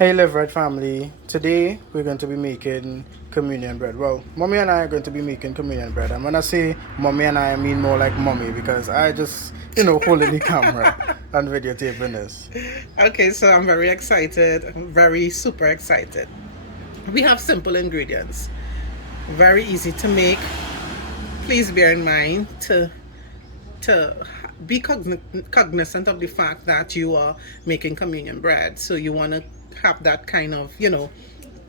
Hey, Live Right family. Today we're going to be making communion bread. Well, mommy and I are going to be making communion bread. And when I say mommy and I mean more like mommy because I just, holding the camera and videotaping this. Okay, so I'm very excited. I'm very super excited. We have simple ingredients, very easy to make. Please bear in mind to be cognizant of the fact that you are making communion bread. So you want to have that kind of,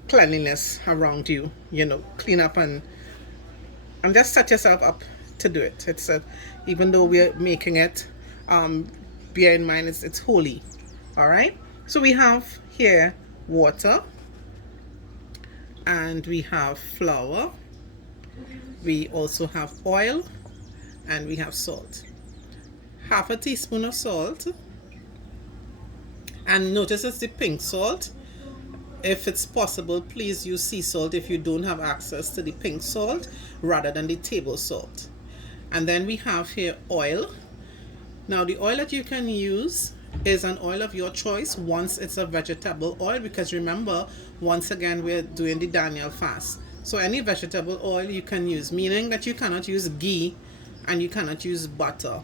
cleanliness around you, clean up and just set yourself up to do it. Even though we're making it, um, bear in mind it's holy. All right. So we have here water, and we have flour. We also have oil, and we have salt. Half a teaspoon of salt, and notice it's the pink salt. If it's possible, please use sea salt if you don't have access to the pink salt rather than the table salt. And then we have here oil. Now, the oil that you can use is an oil of your choice once it's a vegetable oil, because remember, once again, we're doing the Daniel fast. So, any vegetable oil you can use, meaning that you cannot use ghee and you cannot use butter.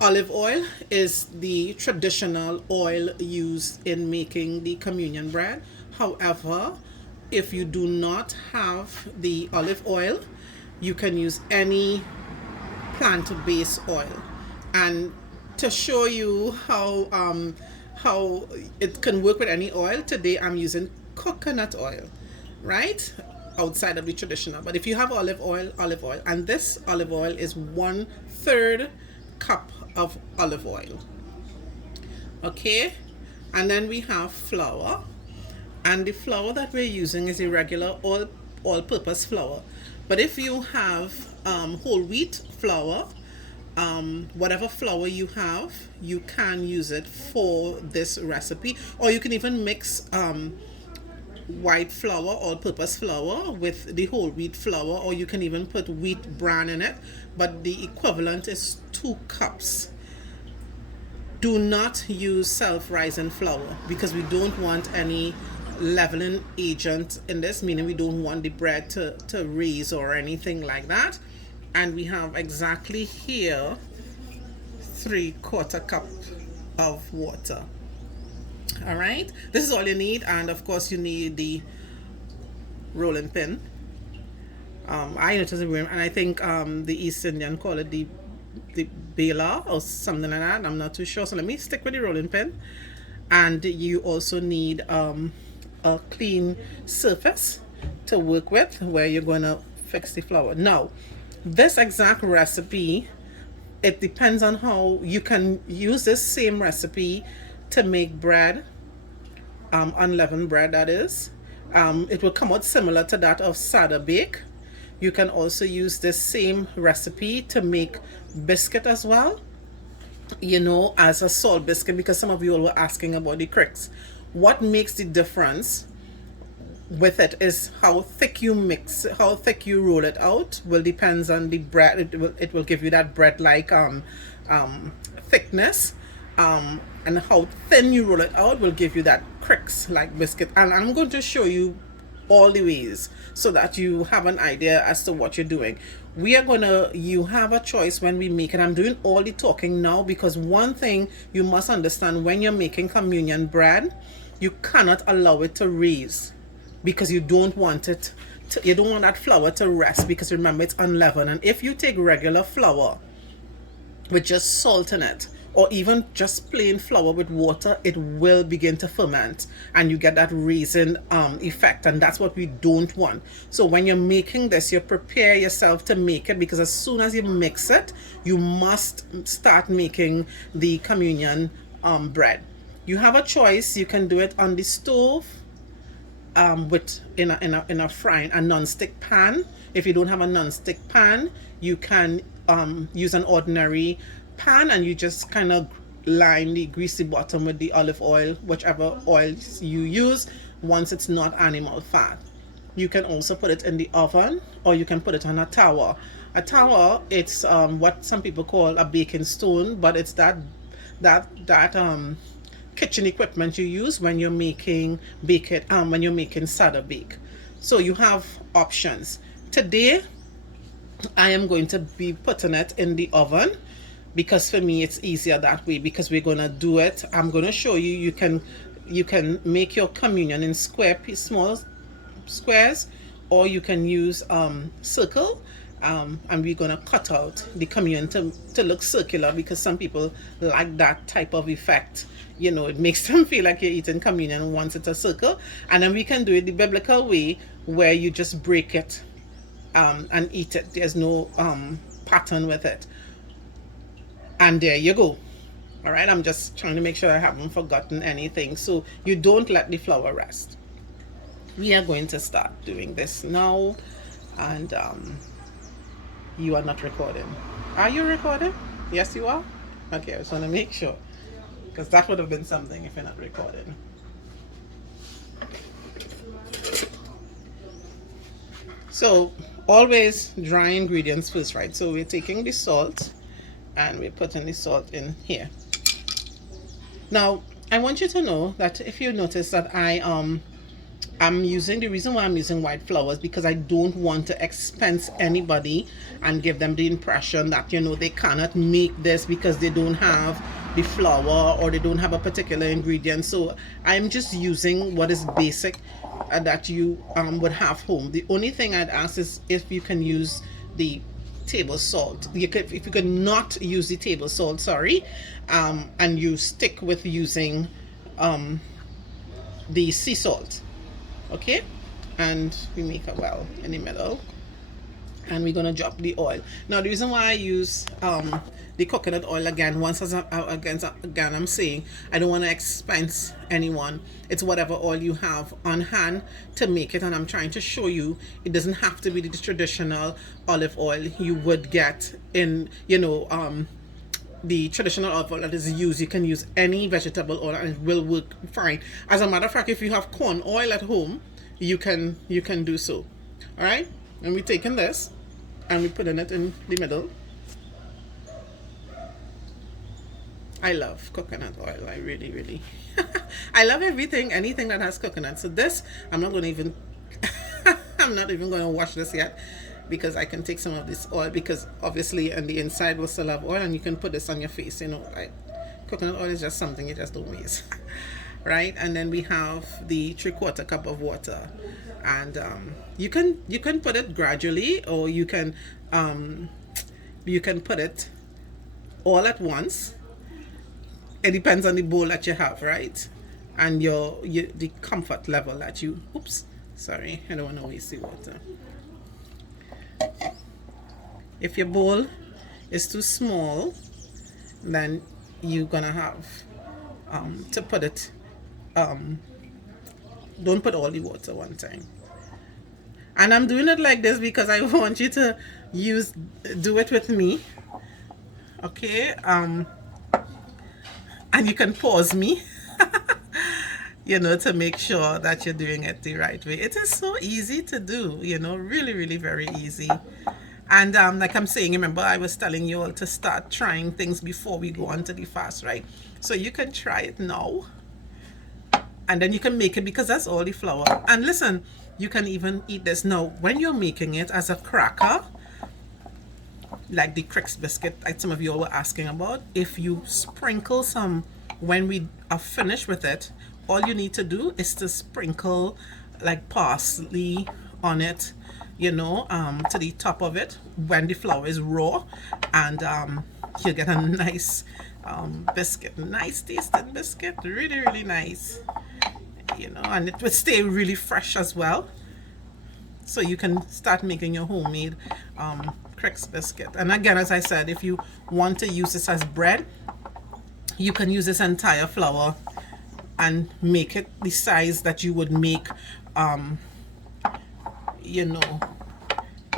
Olive oil is the traditional oil used in making the communion bread. However, if you do not have the olive oil, you can use any plant-based oil. And to show you how it can work with any oil, today I'm using coconut oil, right? Outside of the traditional. But if you have olive oil, and this olive oil is 1/3 cup of olive oil. Okay, and then we have flour, and the flour that we're using is a regular all-purpose flour. But if you have whole wheat flour, whatever flour you have, you can use it for this recipe, or you can even mix white flour, all-purpose flour, with the whole wheat flour, or you can even put wheat bran in it. But the equivalent is 2 cups. Do not use self-rising flour because we don't want any leavening agent in this, meaning we don't want the bread to raise or anything like that. And we have exactly here 3/4 cup of water. All right, this is all you need, and of course you need the rolling pin. I know it doesn't and I think the East Indian call it the bela or something like that. I'm not too sure, so let me stick with the rolling pin. And you also need a clean surface to work with where you're going to fix the flour. Now, this exact recipe, it depends on how you can use this same recipe to make bread, unleavened bread, that is. It will come out similar to that of sada bake. You can also use this same recipe to make biscuit as well, as a salt biscuit, because some of you all were asking about the cricks. What makes the difference with it is how thick you mix, how thick you roll it out will depends on the bread. It will give you that bread like thickness, and how thin you roll it out will give you that cricks like biscuit. And I'm going to show you all the ways so that you have an idea as to what you're doing. You have a choice when we make it. I'm doing all the talking now because one thing you must understand: when you're making communion bread, you cannot allow it to raise, because you don't want you don't want that flour to rest, because remember, it's unleavened. And if you take regular flour with just salt in it, or even just plain flour with water, it will begin to ferment and you get that raisin effect, and that's what we don't want. So when you're making this, you prepare yourself to make it, because as soon as you mix it, you must start making the communion bread. You have a choice. You can do it on the stove, with in a frying a non-stick pan. If you don't have a non-stick pan, you can use an ordinary pan, and you just kind of line the greasy bottom with the olive oil, whichever oils you use, once it's not animal fat. You can also put it in the oven, or you can put it on a tower. A tower, it's what some people call a baking stone, but it's that kitchen equipment you use when you're making when you're making sada bake. So you have options. Today I am going to be putting it in the oven because for me it's easier that way, because we're gonna do it. I'm gonna show you, you can make your communion in small squares, or you can use circle, and we're gonna cut out the communion to look circular, because some people like that type of effect. It makes them feel like you're eating communion once it's a circle. And then we can do it the biblical way, where you just break it and eat it. There's no pattern with it. And there you go. All right, I'm just trying to make sure I haven't forgotten anything. So you don't let the flour rest. We are going to start doing this now. And you are not recording. Are you recording? Yes, you are? Okay, I just want to make sure, because that would have been something if you're not recording. So always dry ingredients first, right? So we're taking the salt and we're putting the salt in here. Now I want you to know that if you notice that I'm using, the reason why I'm using white flour is because I don't want to expense anybody and give them the impression that they cannot make this because they don't have the flour or they don't have a particular ingredient. So I'm just using what is basic that you would have home. The only thing I'd ask is if you can use the table salt. If you could not use the table salt, sorry, and you stick with using the sea salt. Okay, and we make a well in the middle, and we're gonna drop the oil. Now the reason why I use the coconut oil again, I'm saying I don't want to expense anyone. It's whatever oil you have on hand to make it, and I'm trying to show you it doesn't have to be the traditional olive oil you would get in the traditional olive oil that is used. You can use any vegetable oil and it will work fine. As a matter of fact, if you have corn oil at home, you can do so. All right, and we're taking this and we're putting it in the middle. I love coconut oil. I really I love anything that has coconut. So this, I'm not going to even I'm not even going to wash this yet, because I can take some of this oil, because obviously on the inside will still have oil, and you can put this on your face. Like coconut oil is just something you just don't waste. Right? And then we have the 3/4 cup of water, and you can put it gradually, or you can put it all at once. It depends on the bowl that you have, right? And the comfort level that you. Oops, sorry, I don't want to waste the water. If your bowl is too small, then you're gonna have to put it. Don't put all the water one time. And I'm doing it like this because I want you to do it with me. Okay. And you can pause me. To make sure that you're doing it the right way. It is so easy to do, really very easy. And like I'm saying, remember I was telling you all to start trying things before we go on to the fast, right? So you can try it now, and then you can make it, because that's all the flour. And listen, you can even eat this now when you're making it as a cracker, like the Crix biscuit like some of you all were asking about. If you sprinkle some, when we are finished with it, all you need to do is to sprinkle like parsley on it, to the top of it when the flour is raw, and you get a nice biscuit, nice tasting biscuit, really nice, and it would stay really fresh as well. So you can start making your homemade Crix biscuit. And again, as I said, if you want to use this as bread, you can use this entire flour and make it the size that you would make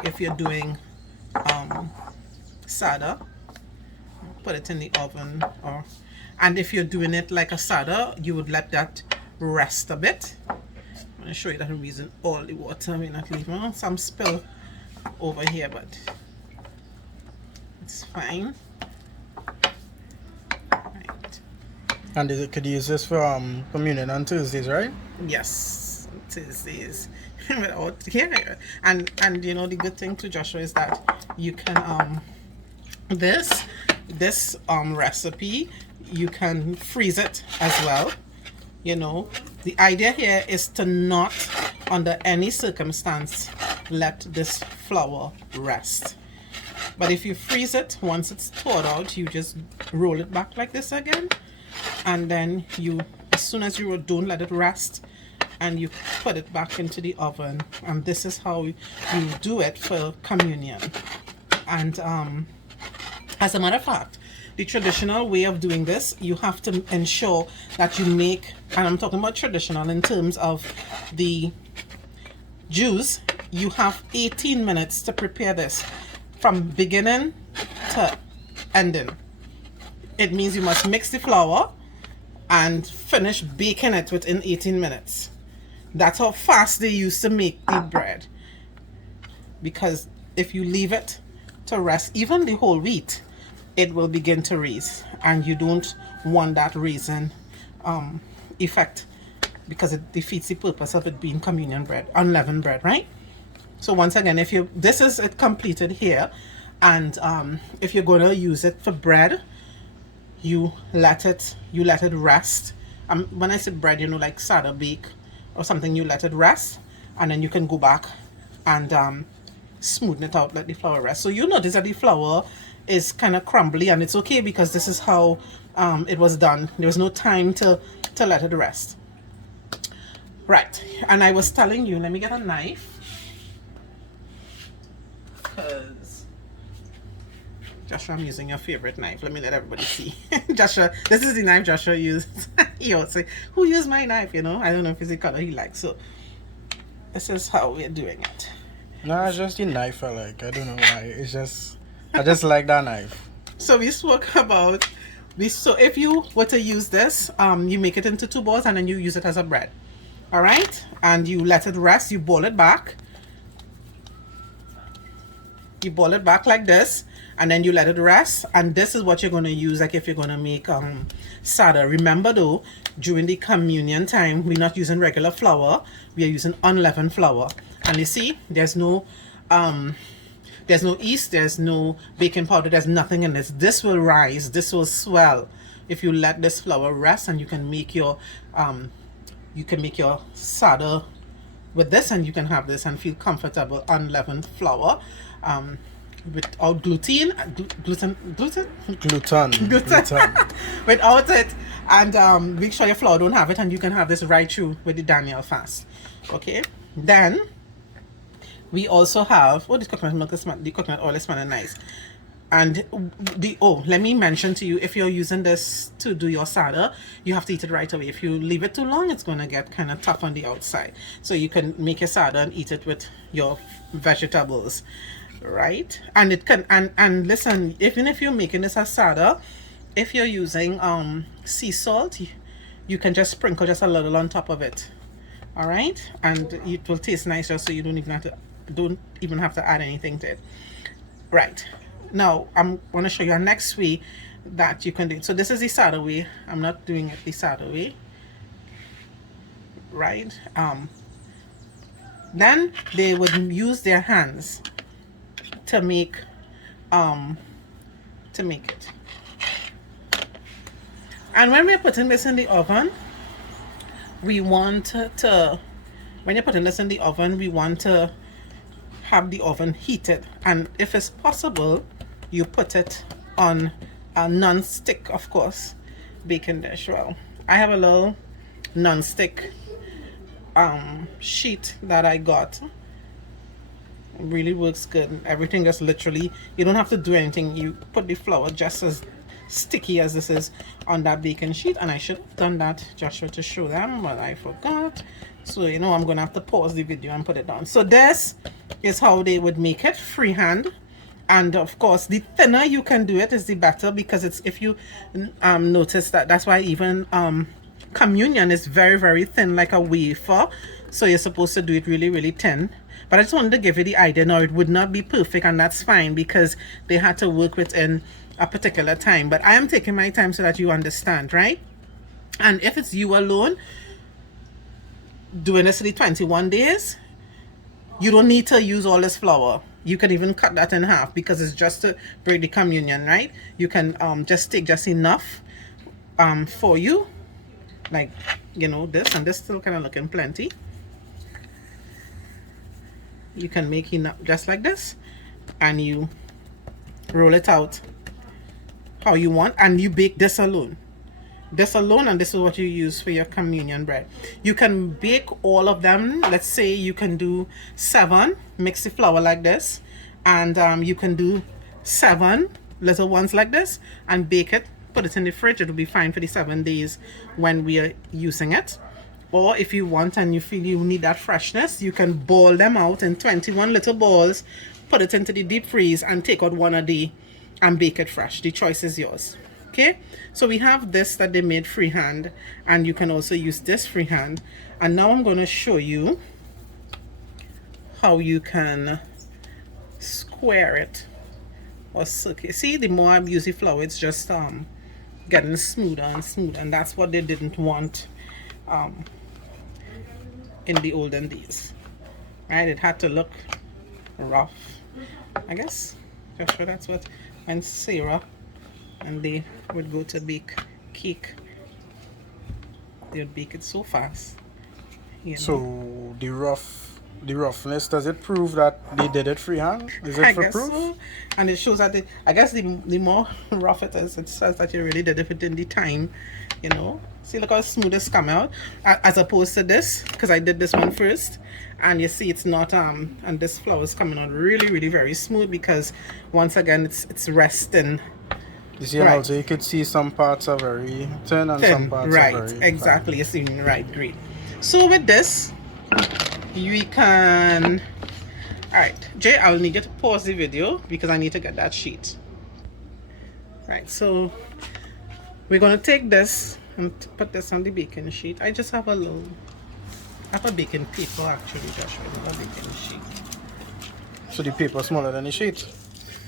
if you're doing sada. Put it in the oven, and if you're doing it like a sada, you would let that rest a bit. I'm going to show you that I'm using all the water. We're not leaving some spill over here, but it's fine. Right. And they could use this for communion on Tuesdays, right? Yes, Tuesdays. Without yeah, and you know the good thing to Joshua is that you can this recipe you can freeze it as well. You know, the idea here is to not under any circumstance let this flour rest. But if you freeze it, once it's thawed out, you just roll it back like this again, and then you, as soon as you don't let it rest, and you put it back into the oven. And this is how you do it for communion. And as a matter of fact, the traditional way of doing this, you have to ensure that you make, and I'm talking about traditional in terms of the Jews, you have 18 minutes to prepare this from beginning to ending. It means you must mix the flour and finish baking it within 18 minutes. That's how fast they used to make the bread. Because if you leave it to rest, even the whole wheat, it will begin to raise. And you don't want that raising effect, because it defeats the purpose of it being communion bread, unleavened bread, right? So once again, if you, this is it completed here, and if you're going to use it for bread, you let it rest. When I say bread, you know, like sada bake or something, you let it rest, and then you can go back and smoothen it out, let the flour rest. So you notice that the flour is kind of crumbly, and it's okay because this is how it was done. There was no time to let it rest. Right, and I was telling you, let me get a knife, because Joshua, I'm using your favorite knife. Let me let everybody see. Joshua, this is the knife Joshua used. He always say, who used my knife? You know, I don't know if it's the color he likes. So this is how we're doing it. No, it's just the knife I like. I don't know why. It's just, I just like that knife. So we spoke about this. So if you were to use this, you make it into 2 balls and then you use it as a bread. All right, and you let it rest. You boil it back. You boil it back like this, and then you let it rest. And this is what you're going to use, like if you're going to make sada. Remember though, during the communion time, we're not using regular flour. We are using unleavened flour. And you see, there's no yeast, there's no baking powder, there's nothing in this. This will rise, this will swell if you let this flour rest, and you can make your sada with this, and you can have this and feel comfortable unleavened flour without gluten without it, and make sure your flour don't have it, and you can have this right through with the Daniel fast. Okay, then we also have, oh, this coconut milk is the coconut oil is smelling nice. And let me mention to you, if you're using this to do your sada, you have to eat it right away. If you leave it too long, it's going to get kind of tough on the outside. So you can make your sada and eat it with your vegetables, right? And it can, and listen, even if you're making this as sada, if you're using sea salt, you can just sprinkle just a little on top of it. All right, and it will taste nicer, so you don't even have to add anything to it. Right. Now, I'm going to show you our next way that you can do it. So this is the sada way. I'm not doing it the sada way. Right? Then they would use their hands to make it. And when we're putting this in the oven, we want to, when you're putting this in the oven, we want to have the oven heated. And if it's possible, you put it on a non-stick, of course, baking dish. Well, I have a little non-stick sheet that I got. It really works good. Everything just literally, you don't have to do anything. You put the flour just as sticky as this is on that baking sheet. And I should have done that, Joshua, to show them, but I forgot. So, you know, I'm going to have to pause the video and put it down. So this is how they would make it freehand. And of course, the thinner you can do it is the better, because it's, if you notice that's why even communion is very, very thin, like a wafer. So you're supposed to do it really, really thin. But I just wanted to give you the idea. Now, it would not be perfect, and that's fine, because they had to work within a particular time. But I am taking my time so that you understand, right? And if it's you alone doing this for the 21 days, you don't need to use all this flour. You can even cut that in half because it's just to break the communion, right? You can just take just enough for you, like, you know, this, and this still kind of looking plenty. You can make enough just like this, and you roll it out how you want, and you bake this alone. This alone, and this is what you use for your communion bread. You can bake all of them. Let's say you can do 7, mix the flour like this, and you can do 7 little ones like this and bake it, put it in the fridge. It'll be fine for the 7 days when we are using it. Or if you want and you feel you need that freshness, you can ball them out in 21 little balls, put it into the deep freeze, and take out 1 a day and bake it fresh. The choice is yours. Okay, so we have this that they made freehand, and you can also use this freehand. And now I'm going to show you how you can square it or circle. See, the more I use the flour, it's just getting smoother and smoother, and that's what they didn't want in the olden days, right? It had to look rough, I guess. Just sure that's what when Sarah and they would go to bake cake, they would bake it so fast, you know? So the roughness, does it prove that they did it freehand? Is it I for guess proof? so. And it shows that I guess the more rough it is, it says that you really did it within the time, you know. See, look how smooth this come out, as opposed to this, because I did this one first, and you see it's not and this flour is coming out really, really very smooth, because once again it's resting. You see, and Right. also you could see some parts are very thin and some parts Right, are very exactly. You're seeing right, great. So with this, we can. All right, Jay, I'll need you to pause the video because I need to get that sheet. Right, so we're gonna take this and put this on the baking sheet. I just have I have a baking paper actually, Joshua. I have a baking sheet. So the paper smaller than the sheet.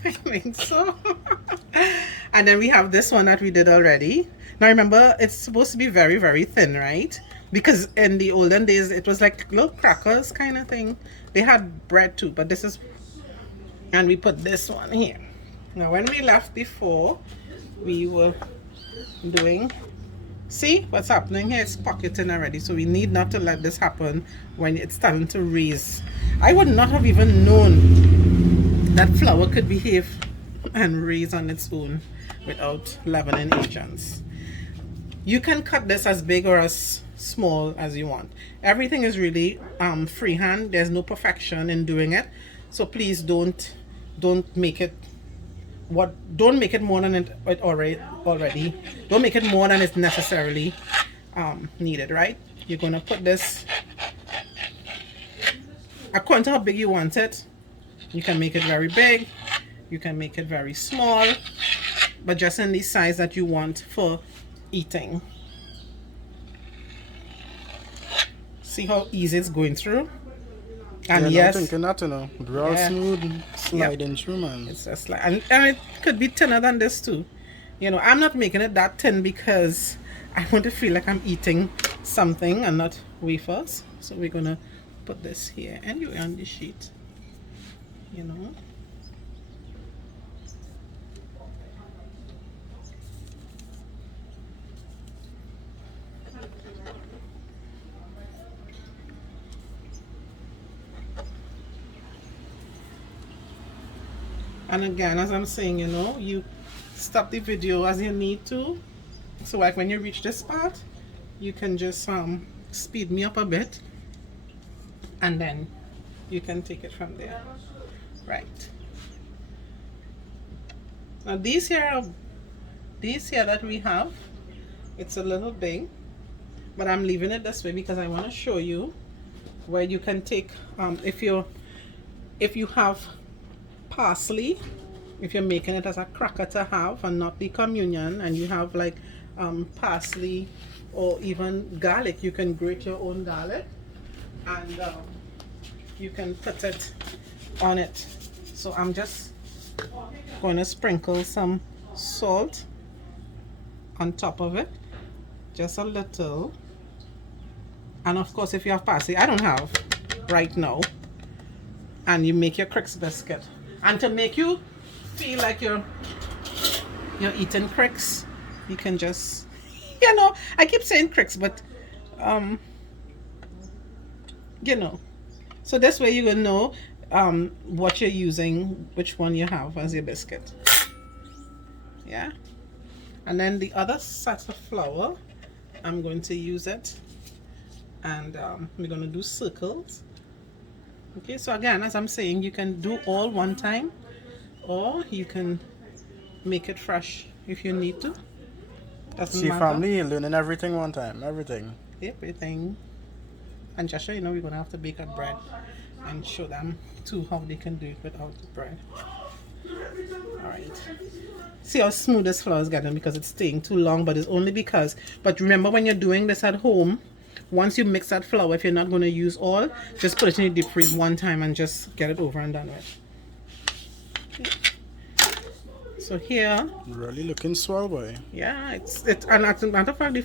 I think so. And then we have this one that we did already. Now remember, it's supposed to be very, very thin, right? Because in the olden days, it was like little crackers kind of thing. They had bread too, but this is... And we put this one here. Now when we left before, we were doing... See what's happening here? It's pocketing already. So we need not to let this happen when it's starting to raise. I would not have even known that flour could behave and raise on its own without leavening agents. You can cut this as big or as small as you want. Everything is really freehand. There's no perfection in doing it. So please don't make it don't make it more than it already. Don't make it more than it's necessarily needed, right? You're gonna put this according to how big you want it. You can make it very big, you can make it very small, but just in the size that you want for eating. See how easy it's going through? And yeah, yes, I'm thinking that, you know, real Yeah. smooth sliding through, man. it's just like, and it could be thinner than this too. You know, I'm not making it that thin because I want to feel like I'm eating something and not wafers. So we're gonna put this here anyway on the sheet, you know. And again, as I'm saying, you know, you stop the video as you need to. So like when you reach this part, you can just speed me up a bit, and then you can take it from there. Right. Now these here that we have, it's a little big, but I'm leaving it this way because I want to show you where you can take if you have parsley, if you're making it as a cracker to have and not the communion, and you have like parsley or even garlic, you can grate your own garlic and you can put it on it. So I'm just going to sprinkle some salt on top of it just a little. And of course, if you have parsley, I don't have right now. And you make your cricks biscuit. And to make you feel like you're eating cricks, you can just, you know, I keep saying cricks, but you know. So this way you will know what you're using, which one you have as your biscuit. Yeah. And then the other set of flour, I'm going to use it. And we're going to do circles. Okay, so again, as I'm saying, you can do all one time, or you can make it fresh if you need to. Doesn't See, matter. family, learning everything one time. Everything. Everything. And Joshua, you know, we're going to have to bake a bread and show them too how they can do it without the bread. Alright. See how smooth this flour is getting because it's staying too long, but it's only because, but remember when you're doing this at home, once you mix that flour, if you're not going to use all, just put it in your deep freeze one time and just get it over and done with. Okay. So here, Really looking swell, boy. yeah, and as a matter of fact,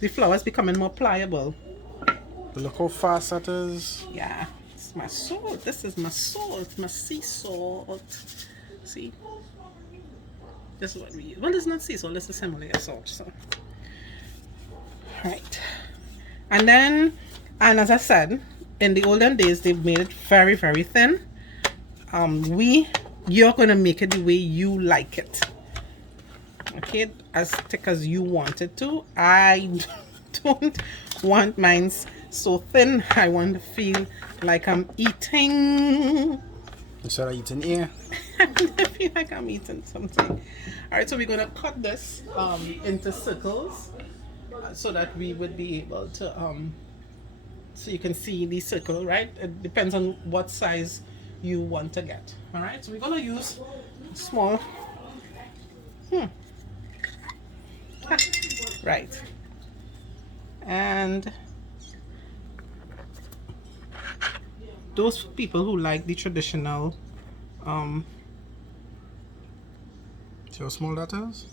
the flour is becoming more pliable. Look how fast that is. Yeah, it's my salt. This is my salt, my sea salt. See, this is what we use. Well, it's not sea salt. This is Himalaya salt. So, right. And then, and as I said, in the olden days, they made it very, very thin. You're gonna make it the way you like it. Okay, as thick as you want it to. I don't want mine so thin. I want to feel like I'm eating. Instead of eating air. I want to feel like I'm eating something. All right, so we're gonna cut this into circles. So that we would be able to so you can see the circle, right? It depends on what size you want to get. All right, so we're gonna use small right, and those people who like the traditional See how small that is?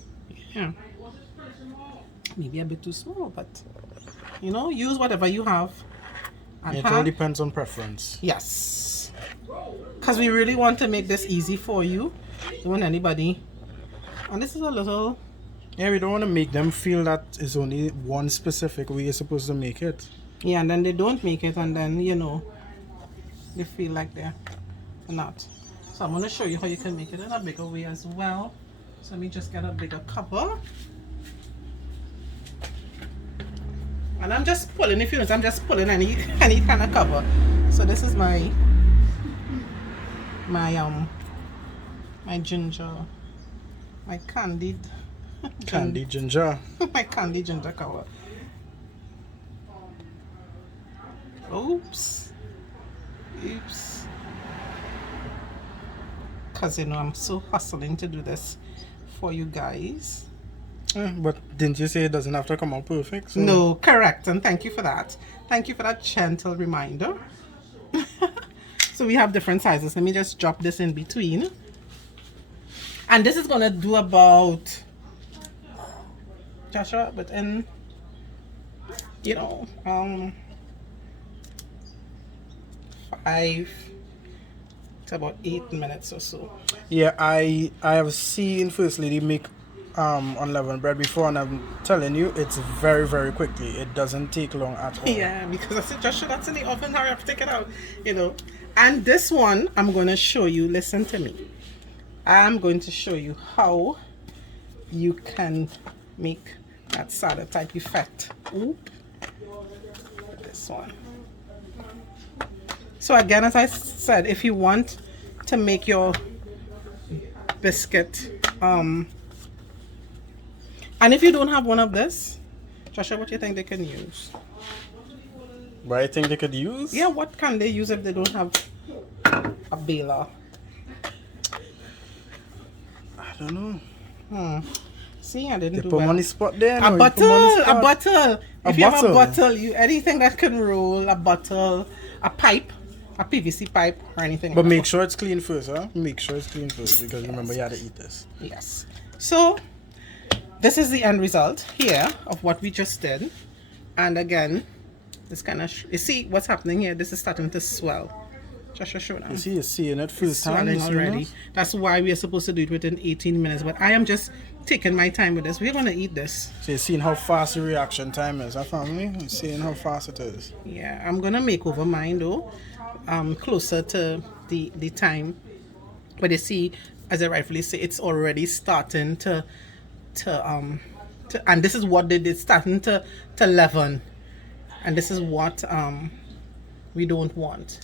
yeah, maybe a bit too small, but you know, use whatever you have at It all hand. depends on preference. Yes, because we really want to make this easy for you. You want anybody, and this is a little. Yeah, we don't want to make them feel that it's only one specific way you're supposed to make it. Yeah, and then they don't make it, and then you know they feel like they're not. So I'm going to show you how you can make it in a bigger way as well. So let me just get a bigger cover. And I'm just pulling, if you notice, I'm just pulling any kind of cover. So this is my ginger, my candied ginger. my candied ginger cover. Oops. Because you know I'm so hustling to do this for you guys. But didn't you say it doesn't have to come out perfect? So. No, correct, and thank you for that. Thank you for that gentle reminder. So we have different sizes. Let me just drop this in between. And this is gonna do about, Joshua, but in, you know, 5 to about 8 minutes or so. Yeah, I have seen First Lady make unleavened bread before, and I'm telling you, it's very, very quickly. It doesn't take long at all. Yeah, because I said, Joshua, that's in the oven. Hurry up, take it out. You know. And this one, I'm going to show you. Listen to me. I'm going to show you how you can make that sada type effect. Oop. This one. So again, as I said, if you want to make your biscuit, and if you don't have one of this, Joshua, what do you think they can use? But I think they could use? Yeah, what can they use if they don't have a baler? I don't know. See, I didn't They do put well. money spot there. A no? You put bottle, money a spot. bottle. A If you have a bottle. bottle, anything that can roll, a bottle, a pipe, a PVC pipe, or anything. But like make that. sure it's clean first, huh? Make sure it's clean first, because remember you had to eat this. Yes. So this is the end result here of what we just did. And again, this kind of, you see what's happening here? This is starting to swell. Just to show them. You see, you're seeing it full It's time. swelling you seeing already. it? That's why we are supposed to do it within 18 minutes. But I am just taking my time with this. We're going to eat this. So you're seeing how fast the reaction time is, huh, family? You're seeing how fast it is. Yeah, I'm going to make over mine though. Closer to the time. But you see, as I rightfully say, it's already starting to and this is what they did, starting to leaven. And this is what we don't want.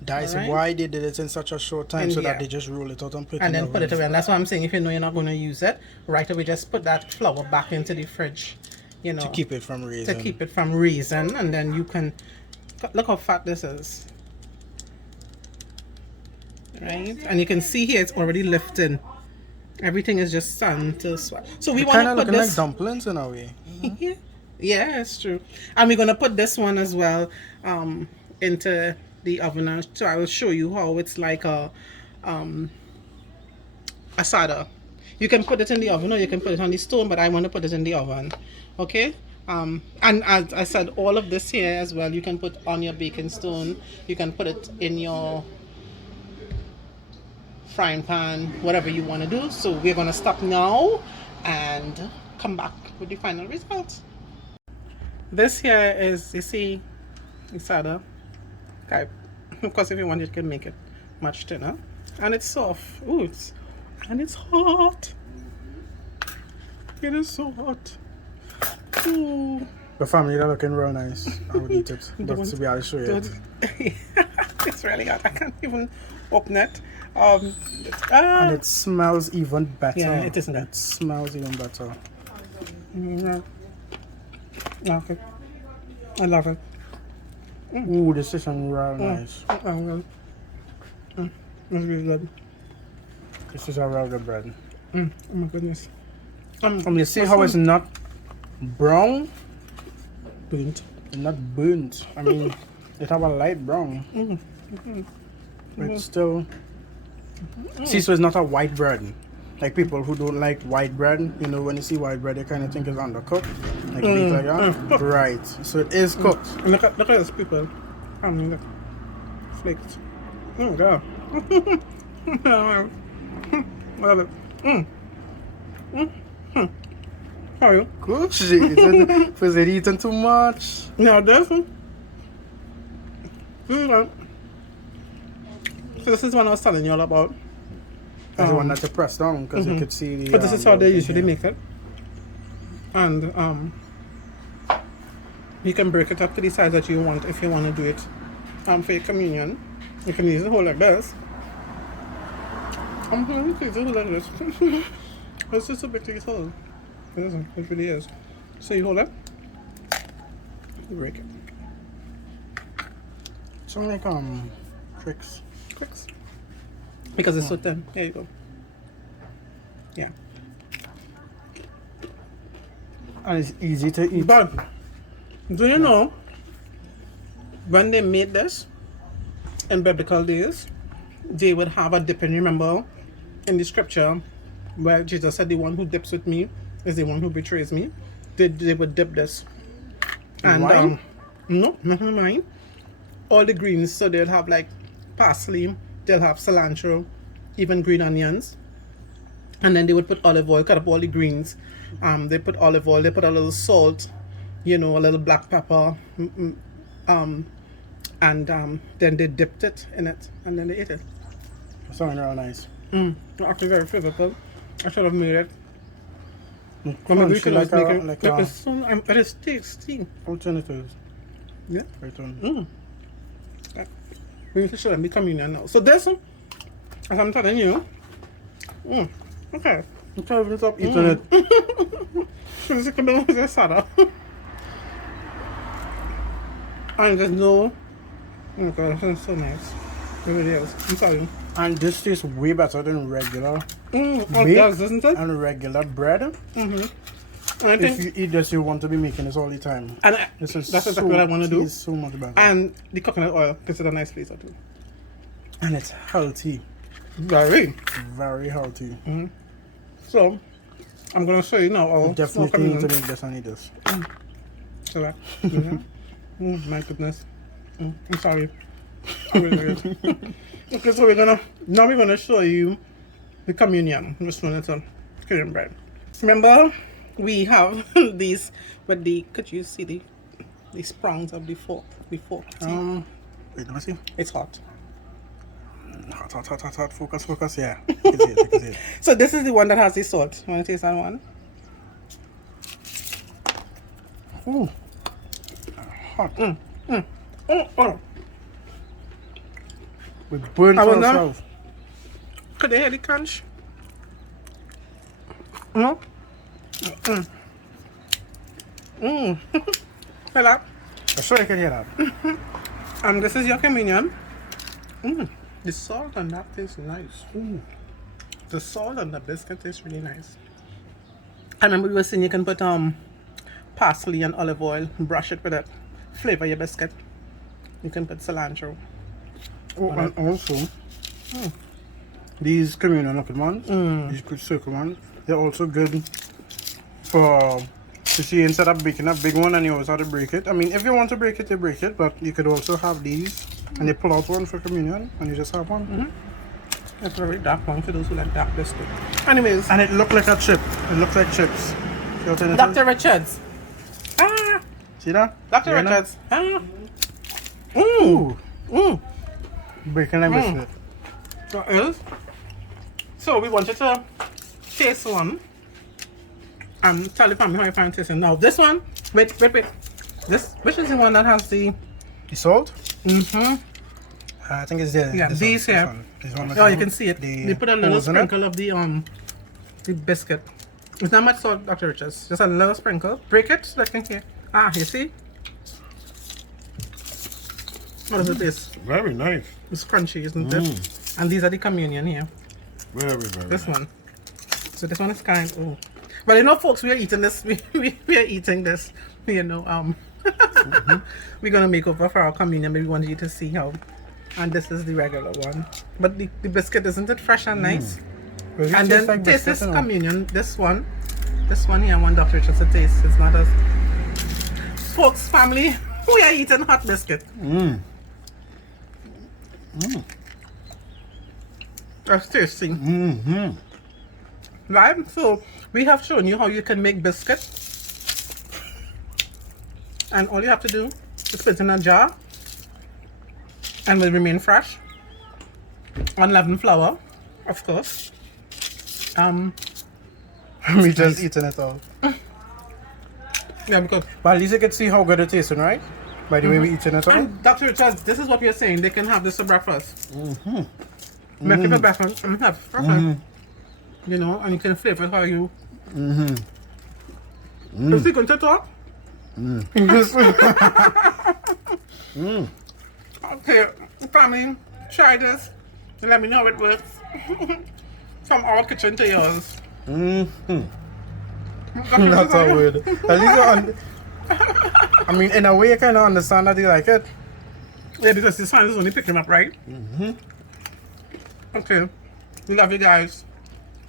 That's Alright. why they did it in such a short time, And so yeah. that they just roll it out and put it And in then the put it oven. away. And that's why I'm saying, if you know you're not going to use it, right away just put that flour back into the fridge, you know, To keep it from raising. to keep it from raising. And then you can, look how fat this is. Right? And you can see here it's already lifting. Everything is just starting to swell. So we want Kind to of put looking like this. dumplings in a way. Yeah, yeah, it's true. And we're gonna put this one as well into the oven. So I will show you how it's like a asada. You can put it in the oven or you can put it on the stone, but I want to put it in the oven. Okay. And as I said, all of this here as well, you can put on your baking stone. You can put it in your frying pan, whatever you want to do. So we're gonna stop now and come back with the final result. This here is, you see, asada. Okay. Of course, if you want, you can make it much thinner. And it's soft. Ooh, and it's hot. It is so hot. Ooh. The family, they're looking real nice. I would eat it. But to be honest with you. It's really hot. I can't even open it. And it smells even better. Yeah, it isn't. It smells even better. Yeah. Okay. I love it. Ooh, this is real nice. It's really good. This is a real good bread. Oh my goodness. You see how it's not brown? Burnt. It's not burnt. I mean, it have a light brown. But it's still... See, so it's not a white bread. Like people who don't like white bread, you know, when you see white bread, they kind of think it's undercooked. Like baked like that. Right. So it is cooked. And look at this, people. Look. Flaked. Oh, God. I love it. How are you? Good shit. Was it eating too much? Now, this one. So this is one I was telling you all about. That's the one that you press down because you could see the... But this is how they thing usually here. make it. And you can break it up to the size that you want if you want to do it for your communion. You can use the whole like this. I'm going to use it like this. It's just a big thing hole. It isn't. It really is. So you hold it. You break it. Some like tricks. Quicks. Because it's so thin. There you go. Yeah. And it's easy to eat. But do you know when they made this in biblical days, they would have a dipping. Remember in the scripture where Jesus said, "The one who dips with me is the one who betrays me." They would dip this. And Wine? no, not in wine. All the greens, so they'll have like parsley, they'll have cilantro, even green onions. And then they would put olive oil, cut up all the greens. They put olive oil, they put a little salt, you know, a little black pepper, and then they dipped it in it, and then they ate it. Sounding real nice. Actually very flavorful. I should have made it. But maybe we Crunchy could like always a, make it. like It a is so, it is tasty. alternatives. Yeah. Right on. We need to show them the communion now. So this, as I'm telling you, okay. I'm trying to stop eating it. This is coming with a soda. And there's no, oh my god, this is so nice. It really is. I'm sorry. And this tastes way better than regular It baked does, doesn't it? and regular bread. And I If think, you eat this, you want to be making this all the time. and This is that's so, exactly what I want to do. It's so much better. And the coconut oil gives it a nice flavor too. And it's healthy. Very. Very healthy. So, I'm gonna show you now. You definitely need to make this and eat this. So that, my goodness. I'm sorry. Okay, so we're gonna show you the communion. This one is a communion bread. Remember, we have these, but could you see the prongs of the fork? See? Wait, let me see. It's hot. Hot. Focus. Yeah. You can see it. So this is the one that has the salt. You want to taste that one? Ooh. Hot. Oh. With burnt I wonder- ourselves. Could they hear the crunch? No? Hello? I'm sure you can hear that. And this is your communion. The salt on that tastes nice. The salt on the biscuit tastes really nice. I remember we were saying you can put parsley and olive oil, brush it with it, flavor your biscuit. You can put cilantro. Oh, and also, these communion looking ones, these good circle ones, they're also good for, you see, instead of baking a big one and you always have to break it. I mean, if you want to break it, you break it, but you could also have these and you pull out one for communion and you just have one. It's a very dark one for those who like dark biscuit. Anyways, And it looked like a chip. It looks like chips. See what it is? Dr. Richards. See that? Dr. You know? Richards. Ooh. Breaking like biscuit. That is. So we wanted to taste one and tell the family how you find tasting. Now this one, wait. This, which is the one that has the The salt? mm-hmm. I think it's there. Yeah, this these one, here. This one with Oh, you the- can see it. the They put a little holes in it. sprinkle of the biscuit. It's not much salt, Dr. Richards. Just a little sprinkle. Break it so I can hear. You see? What does it taste? Very nice. It's crunchy, isn't it? And these are the communion here. Very This one. So this one is kind. Oh, well, you know, folks, we are eating this. We are eating this. You know, we're gonna make over for our communion. Maybe we want you to see how. And this is the regular one. But the biscuit, isn't it fresh and nice? Well, it And tastes then like taste biscuit, this you know. communion. This one here, I want Dr. Richards to taste. It's not as. Folks, family, we are eating hot biscuit. That's tasty. Right? So we have shown you how you can make biscuit. And all you have to do is put it in a jar and will remain fresh. Unleavened flour, of course. We just eating it all. Yeah, because But at least you can see how good it tastes, right? By the way we eating it all. and Dr. Richards, this is what we are saying. They can have this for breakfast. Make it for breakfast and have it for breakfast. You know, and you can flavor it how you. Is he going to talk? Okay, family, try this and let me know how it works. From our kitchen to yours. That's how weird. At least I mean, in a way, you kind of understand that you like it. Yeah, because this hand is only picking up, right? Okay, we love you guys.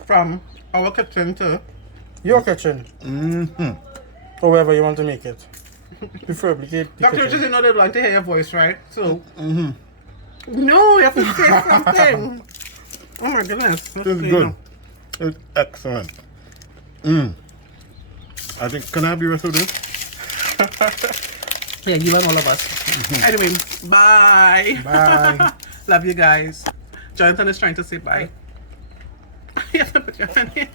From our kitchen to Your kitchen. Or wherever you want to make it. Preferably the Dr. kitchen. Richards, you know they want to hear your voice, right? So, no, you have to say something. Oh my goodness. Let's It's see good. now. It's excellent. I think, can I have the rest of this? Yeah, you and all of us. Anyway, bye. Bye. Love you guys. Jonathan is trying to say bye. You have to put your hand here.